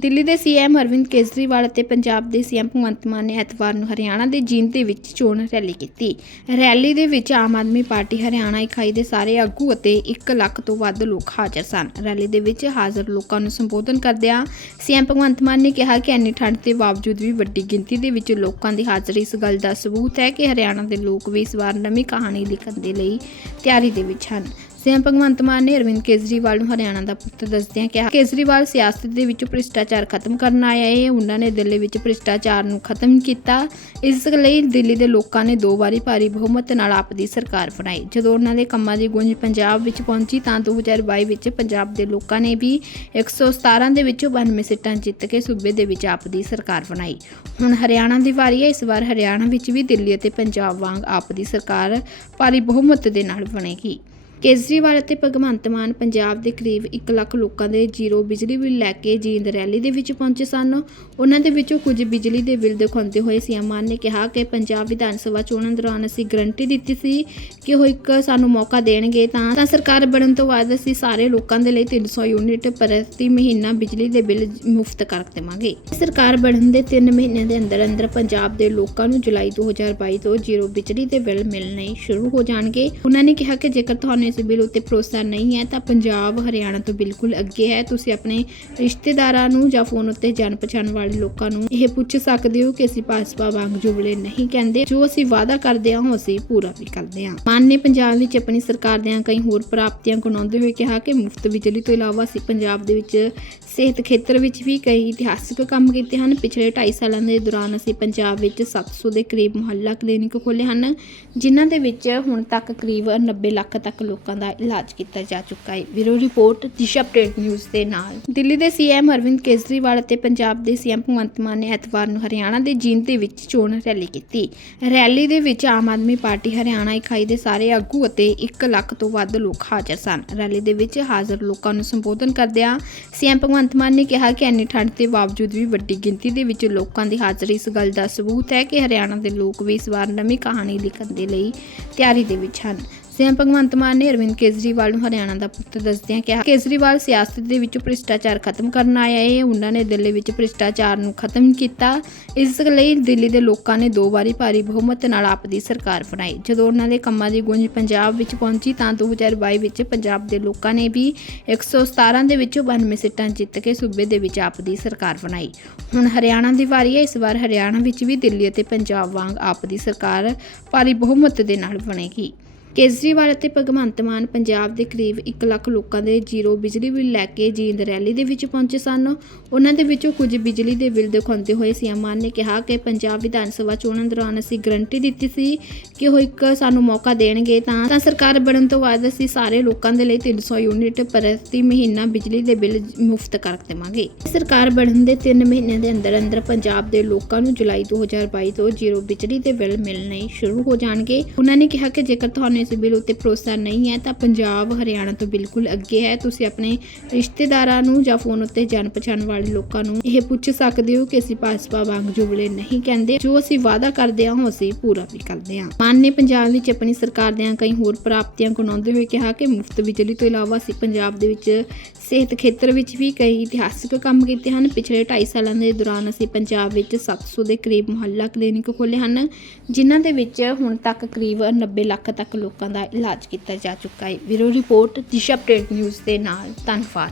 ਦਿੱਲੀ ਦੇ ਸੀਐਮ ਅਰਵਿੰਦ ਕੇਜਰੀਵਾਲ ਅਤੇ ਪੰਜਾਬ ਦੇ ਸੀਐਮ ਭਗਵੰਤ ਮਾਨ ਨੇ ਐਤਵਾਰ ਨੂੰ ਹਰਿਆਣਾ ਦੇ ਜੀਂਦ ਦੇ ਵਿੱਚ ਚੋਣ ਰੈਲੀ ਕੀਤੀ। ਰੈਲੀ ਦੇ ਵਿੱਚ ਆਮ ਆਦਮੀ ਪਾਰਟੀ ਹਰਿਆਣਾ ਇਕਾਈ ਦੇ ਸਾਰੇ ਆਗੂ ਅਤੇ 1 ਲੱਖ ਤੋਂ ਵੱਧ ਲੋਕ ਹਾਜ਼ਰ ਸਨ। ਰੈਲੀ ਦੇ ਵਿੱਚ ਹਾਜ਼ਰ ਲੋਕਾਂ ਨੂੰ ਸੰਬੋਧਨ ਕਰਦਿਆਂ ਸੀਐਮ ਭਗਵੰਤ ਮਾਨ ਨੇ ਕਿਹਾ ਕਿ ਇੰਨੀ ਠੰਡ ਦੇ ਬਾਵਜੂਦ ਵੀ ਵੱਡੀ ਗਿਣਤੀ ਦੇ ਵਿੱਚ ਲੋਕਾਂ ਦੀ ਹਾਜ਼ਰੀ ਇਸ ਗੱਲ ਦਾ ਸਬੂਤ ਹੈ ਕਿ ਹਰਿਆਣਾ ਦੇ ਲੋਕ ਵੀ ਇਸ ਵਾਰ ਨਵੀਂ ਕਹਾਣੀ ਲਿਖਣ ਦੇ ਲਈ ਤਿਆਰੀ ਦੇ ਵਿੱਚ ਹਨ। ਸੀਐਮ ਭਗਵੰਤ ਮਾਨ ਨੇ ਅਰਵਿੰਦ ਕੇਜਰੀਵਾਲ ਨੂੰ ਹਰਿਆਣਾ ਦਾ ਪੁੱਤ ਦੱਸਦਿਆਂ ਕਿਹਾ, ਕੇਜਰੀਵਾਲ ਸਿਆਸਤ ਦੇ ਵਿੱਚ ਭ੍ਰਿਸ਼ਟਾਚਾਰ ਖਤਮ ਕਰਨ ਆਇਆ ਹੈ ਉਹਨਾਂ ਨੇ ਦਿੱਲੀ ਵਿੱਚ ਭ੍ਰਿਸ਼ਟਾਚਾਰ ਨੂੰ ਖਤਮ ਕੀਤਾ। ਇਸ ਲਈ ਦਿੱਲੀ ਦੇ ਲੋਕਾਂ ਨੇ ਦੋ ਵਾਰੀ ਭਾਰੀ ਬਹੁਮਤ ਨਾਲ ਆਪ ਦੀ ਸਰਕਾਰ ਬਣਾਈ। ਜਦੋਂ ਉਹਨਾਂ ਦੇ ਕੰਮਾਂ ਦੀ ਗੂੰਜ ਪੰਜਾਬ ਵਿੱਚ ਪਹੁੰਚੀ, ਤਾਂ 2022 ਵਿੱਚ ਪੰਜਾਬ ਦੇ ਲੋਕਾਂ ਨੇ ਵੀ 117 ਦੇ ਵਿੱਚੋਂ 92 ਸੀਟਾਂ ਜਿੱਤ ਕੇ ਸੂਬੇ ਦੇ ਵਿੱਚ ਆਪ ਦੀ ਸਰਕਾਰ ਬਣਾਈ। ਹੁਣ ਹਰਿਆਣਾ ਦੀ ਵਾਰੀ ਹੈ ਇਸ ਵਾਰ ਹਰਿਆਣਾ ਵਿੱਚ ਵੀ ਦਿੱਲੀ ਅਤੇ ਪੰਜਾਬ ਵਾਂਗ ਆਪ ਦੀ ਸਰਕਾਰ ਭਾਰੀ ਬਹੁਮਤ ਦੇ ਨਾਲ ਬਣੇਗੀ। ਕੇਜਰੀਵਾਲ ਅਤੇ ਭਗਵੰਤ ਮਾਨ ਪੰਜਾਬ ਦੇ ਕਰੀਬ 1 ਲੱਖ ਲੋਕਾਂ ਦੇ ਜ਼ੀਰੋ ਬਿਜਲੀ ਬਿੱਲ ਲੈ ਕੇ ਜੀਂਦ ਰੈਲੀ ਦੇ ਵਿੱਚ ਪਹੁੰਚੇ ਸਨ। ਉਹਨਾਂ ਦੇ ਵਿੱਚੋਂ ਕੁਝ ਬਿਜਲੀ ਦੇ ਬਿੱਲ ਦਿਖਾਉਂਦੇ ਹੋਏ ਸੀਐਮ ਮਾਨ ਨੇ ਕਿਹਾ ਕਿ ਪੰਜਾਬ ਵਿਧਾਨ ਸਭਾ ਚੋਣਾਂ ਦੌਰਾਨ ਅਸੀਂ ਗਰੰਟੀ ਦਿੱਤੀ ਸੀ ਕਿ ਉਹ ਇੱਕ ਸਾਨੂੰ ਮੌਕਾ ਦੇਣਗੇ। ਤਾਂ ਤਾਂ ਸਰਕਾਰ ਬਣਨ ਤੋਂ ਬਾਅਦ ਅਸੀਂ ਸਾਰੇ ਲੋਕਾਂ ਦੇ ਲਈ 300 ਯੂਨਿਟ ਪ੍ਰਤੀ ਮਹੀਨਾ ਬਿਜਲੀ ਦੇ ਬਿੱਲ ਮੁਫਤ ਕਰ ਦੇਵਾਂਗੇ। ਸਰਕਾਰ ਬਣਨ ਦੇ 3 ਮਹੀਨਿਆਂ ਦੇ ਅੰਦਰ ਅੰਦਰ ਪੰਜਾਬ ਦੇ ਲੋਕਾਂ ਨੂੰ ਜੁਲਾਈ 2022 ਤੋਂ ਜ਼ੀਰੋ ਬਿਜਲੀ ਦੇ ਬਿੱਲ ਮਿਲਣੇ ਸ਼ੁਰੂ ਹੋ ਜਾਣਗੇ। ਉਹਨਾਂ ਨੇ ਕਿਹਾ ਕਿ ਜੇਕਰ ਤੁਹਾਨੂੰ ਇਸ ਬਿੱਲ ਉੱਤੇ ਭਰੋਸਾ ਨਹੀਂ ਹੈ, ਤਾਂ ਪੰਜਾਬ, ਹਰਿਆਣਾ ਤੋਂ ਬਿਲਕੁਲ ਅੱਗੇ ਹੈ। ਤੁਸੀਂ ਆਪਣੇ ਰਿਸ਼ਤੇਦਾਰਾਂ ਨੂੰ ਜਾਂ ਫੋਨ ਉੱਤੇ ਜਾਣ ਪਛਾਣ ਵਾਲੇ ਲੋਕਾਂ ਨੂੰ ਇਹ ਪੁੱਛ ਸਕਦੇ ਹੋ ਕਿ ਅਸੀਂ ਭਾਜਪਾ ਵਾਂਗ ਜੁਬਲੇ ਨਹੀਂ ਕਹਿੰਦੇ। ਜੋ ਅਸੀਂ ਵਾਅਦਾ ਕਰਦੇ ਹਾਂ, ਉਹ ਅਸੀਂ ਪੂਰਾ ਵੀ ਕਰਦੇ ਹਾਂ। ਮਾਨ ਨੇ ਪੰਜਾਬ ਵਿੱਚ ਆਪਣੀ ਸਰਕਾਰ ਦੀਆਂ ਕਈ ਹੋਰ ਪ੍ਰਾਪਤੀਆਂ ਗੁਣਾਉਂਦੇ ਹੋਏ ਕਿਹਾ ਕਿ ਮੁਫਤ ਬਿਜਲੀ ਤੋਂ ਇਲਾਵਾ ਅਸੀਂ ਪੰਜਾਬ ਦੇ ਵਿੱਚ ਸਿਹਤ ਖੇਤਰ ਵਿੱਚ ਵੀ ਕਈ ਇਤਿਹਾਸਕ ਕੰਮ ਕੀਤੇ ਹਨ। ਪਿਛਲੇ 2.5 ਸਾਲਾਂ ਦੇ ਦੌਰਾਨ ਅਸੀਂ ਪੰਜਾਬ ਵਿੱਚ 700 ਦੇ ਕਰੀਬ ਮੁਹੱਲਾ ਕਲੀਨਿਕ ਖੋਲ੍ਹੇ ਹਨ, ਜਿਨ੍ਹਾਂ ਦੇ ਵਿੱਚ ਹੁਣ ਤੱਕ ਕਰੀਬ 90 ਲੱਖ ਤੱਕ ਲੋਕ ਲੋਕਾਂ ਦਾ ਇਲਾਜ ਕੀਤਾ ਜਾ ਚੁੱਕਾ ਹੈ। Bureau report, Disha update news ਦੇ ਨਾਲ। ਦਿੱਲੀ ਦੇ ਸੀਐਮ ਅਰਵਿੰਦ ਕੇਜਰੀਵਾਲ ਅਤੇ ਪੰਜਾਬ ਦੇ ਸੀਐਮ ਭਗਵੰਤ ਮਾਨ ਨੇ ਐਤਵਾਰ ਨੂੰ ਹਰਿਆਣਾ ਦੇ ਜੀਂਦ ਦੇ ਵਿੱਚ ਚੋਣ ਰੈਲੀ ਕੀਤੀ। ਰੈਲੀ ਦੇ ਵਿੱਚ ਆਮ ਆਦਮੀ ਪਾਰਟੀ ਹਰਿਆਣਾ ਇਕਾਈ ਦੇ ਸਾਰੇ ਆਗੂ ਅਤੇ 1 ਲੱਖ ਤੋਂ ਵੱਧ ਲੋਕ ਹਾਜ਼ਰ ਸਨ। ਰੈਲੀ ਦੇ ਵਿੱਚ ਹਾਜ਼ਰ ਲੋਕਾਂ ਨੂੰ ਸੰਬੋਧਨ ਕਰਦਿਆਂ ਸੀਐਮ ਭਗਵੰਤ ਮਾਨ ਨੇ ਕਿਹਾ ਕਿ ਐਨੀ ਠੰਡ ਦੇ ਬਾਵਜੂਦ ਵੀ ਵੱਡੀ ਗਿਣਤੀ ਦੇ ਵਿੱਚ ਲੋਕਾਂ ਦੀ ਹਾਜ਼ਰੀ ਇਸ ਗੱਲ ਦਾ ਸਬੂਤ ਹੈ ਕਿ ਹਰਿਆਣਾ ਦੇ ਲੋਕ ਵੀ ਇਸ ਵਾਰ ਨਵੀਂ ਕਹਾਣੀ ਲਿਖਣ ਦੇ ਲਈ ਤਿਆਰੀ ਦੇ ਵਿੱਚ ਹਨ। ਸੀਐਮ ਭਗਵੰਤ ਮਾਨ ਨੇ ਅਰਵਿੰਦ ਕੇਜਰੀਵਾਲ ਨੂੰ ਹਰਿਆਣਾ ਦਾ ਪੁੱਤ ਦੱਸਦਿਆਂ ਕਿਹਾ, ਕੇਜਰੀਵਾਲ ਸਿਆਸਤ ਦੇ ਵਿੱਚ ਭ੍ਰਿਸ਼ਟਾਚਾਰ ਖਤਮ ਕਰਨ ਆਇਆ ਹੈ ਉਹਨਾਂ ਨੇ ਦਿੱਲੀ ਵਿੱਚ ਭ੍ਰਿਸ਼ਟਾਚਾਰ ਨੂੰ ਖਤਮ ਕੀਤਾ। ਇਸ ਲਈ ਦਿੱਲੀ ਦੇ ਲੋਕਾਂ ਨੇ ਦੋ ਵਾਰੀ ਭਾਰੀ ਬਹੁਮਤ ਨਾਲ ਆਪ ਦੀ ਸਰਕਾਰ ਬਣਾਈ। ਜਦੋਂ ਉਹਨਾਂ ਦੇ ਕੰਮਾਂ ਦੀ ਗੂੰਜ ਪੰਜਾਬ ਵਿੱਚ ਪਹੁੰਚੀ, ਤਾਂ 2022 ਵਿੱਚ ਪੰਜਾਬ ਦੇ ਲੋਕਾਂ ਨੇ ਵੀ 117 ਦੇ ਵਿੱਚੋਂ 92 ਸੀਟਾਂ ਜਿੱਤ ਕੇ ਸੂਬੇ ਦੇ ਵਿੱਚ ਆਪ ਦੀ ਸਰਕਾਰ ਬਣਾਈ। ਹੁਣ ਹਰਿਆਣਾ ਦੀ ਵਾਰੀ ਹੈ ਇਸ ਵਾਰ ਹਰਿਆਣਾ ਵਿੱਚ ਵੀ ਦਿੱਲੀ ਅਤੇ ਪੰਜਾਬ ਵਾਂਗ ਆਪ ਦੀ ਸਰਕਾਰ ਭਾਰੀ ਬਹੁਮਤ ਦੇ ਨਾਲ ਬਣੇਗੀ। ਕੇਜਰੀਵਾਲ ਅਤੇ ਭਗਵੰਤ ਮਾਨ ਪੰਜਾਬ ਦੇ ਕਰੀਬ 1 ਲੱਖ ਲੋਕਾਂ ਦੇ ਜ਼ੀਰੋ ਬਿਜਲੀ ਬਿੱਲ ਲੈ ਕੇ ਜੀਂਦ ਰੈਲੀ ਦੇ ਵਿੱਚ ਪਹੁੰਚੇ ਸਨ। ਉਹਨਾਂ ਦੇ ਵਿੱਚੋਂ ਕੁਝ ਬਿਜਲੀ ਦੇ ਬਿੱਲ ਦਿਖਾਉਂਦੇ ਹੋਏ ਸੀਐਮ ਮਾਨ ਨੇ ਕਿਹਾ ਕਿ ਪੰਜਾਬ ਵਿਧਾਨ ਸਭਾ ਚੋਣਾਂ ਦੌਰਾਨ ਅਸੀਂ ਗਰੰਟੀ ਦਿੱਤੀ ਸੀ ਕਿ ਉਹ ਇੱਕ ਸਾਨੂੰ ਮੌਕਾ ਦੇਣਗੇ ਤਾਂ ਤਾਂ ਸਰਕਾਰ ਬਣਨ ਤੋਂ ਬਾਅਦ ਅਸੀਂ ਸਾਰੇ ਲੋਕਾਂ ਦੇ ਲਈ 300 ਯੂਨਿਟ ਪ੍ਰਤੀ ਮਹੀਨਾ ਬਿਜਲੀ ਦੇ ਬਿੱਲ ਮੁਫਤ ਕਰ ਦੇਵਾਂਗੇ। ਸਰਕਾਰ ਬਣਨ ਦੇ 3 ਮਹੀਨਿਆਂ ਦੇ ਅੰਦਰ ਅੰਦਰ ਪੰਜਾਬ ਦੇ ਲੋਕਾਂ ਨੂੰ ਜੁਲਾਈ 2022 ਤੋਂ ਜ਼ੀਰੋ ਬਿਜਲੀ ਦੇ ਬਿੱਲ ਮਿਲਣੇ ਸ਼ੁਰੂ ਹੋ ਜਾਣਗੇ। ਉਹਨਾਂ ਨੇ ਕਿਹਾ ਕਿ ਜੇਕਰ ਤੁਹਾਨੂੰ ਇਸ ਬਿੱਲ ਉੱਤੇ ਭਰੋਸਾ ਨਹੀਂ ਹੈ, ਤਾਂ ਪੰਜਾਬ ਹਰਿਆਣਾ ਤੋਂ ਬਿਲਕੁਲ ਅੱਗੇ ਹੈ। ਤੁਸੀਂ ਆਪਣੇ ਰਿਸ਼ਤੇਦਾਰਾਂ ਨੂੰ ਜਾਂ ਫੋਨ ਉੱਤੇ ਜਾਣ ਪਛਾਣ ਵਾਲੇ ਲੋਕਾਂ ਨੂੰ ਇਹ ਪੁੱਛ ਸਕਦੇ ਹੋ ਕਿ ਅਸੀਂ ਭਾਜਪਾ ਵਾਂਗ ਜੁਬਲੇ ਨਹੀਂ ਕਹਿੰਦੇ। ਜੋ ਅਸੀਂ ਵਾਅਦਾ ਕਰਦੇ ਹਾਂ, ਉਹ ਅਸੀਂ ਪੂਰਾ ਵੀ ਕਰਦੇ ਹਾਂ। ਮਾਨ ਨੇ ਪੰਜਾਬ ਵਿੱਚ ਆਪਣੀ ਸਰਕਾਰ ਦੀਆਂ ਕਈ ਹੋਰ ਪ੍ਰਾਪਤੀਆਂ ਗਿਣਾਉਂਦੇ ਹੋਏ ਕਿਹਾ ਕਿ ਮੁਫਤ ਬਿਜਲੀ ਤੋਂ ਇਲਾਵਾ ਅਸੀਂ ਪੰਜਾਬ ਦੇ ਵਿੱਚ ਸਿਹਤ ਖੇਤਰ ਵਿੱਚ ਵੀ ਕਈ ਇਤਿਹਾਸਕ ਕੰਮ ਕੀਤੇ ਹਨ। ਪਿਛਲੇ 2.5 ਸਾਲਾਂ ਦੇ ਦੌਰਾਨ ਅਸੀਂ ਪੰਜਾਬ ਵਿੱਚ 700 ਦੇ ਕਰੀਬ ਮੁਹੱਲਾ ਕਲੀਨਿਕ ਖੋਲ੍ਹੇ ਹਨ, ਜਿਨ੍ਹਾਂ ਦੇ ਵਿੱਚ ਹੁਣ ਤੱਕ ਕਰੀਬ 90 ਲੱਖ ਤੱਕ ਲੋਕਾਂ ਲੋਕਾਂ ਦਾ ਇਲਾਜ ਕੀਤਾ ਜਾ ਚੁੱਕਾ ਹੈ। Bureau report Disha update news ਦੇ ਨਾਲ, ਧੰਨਵਾਦ।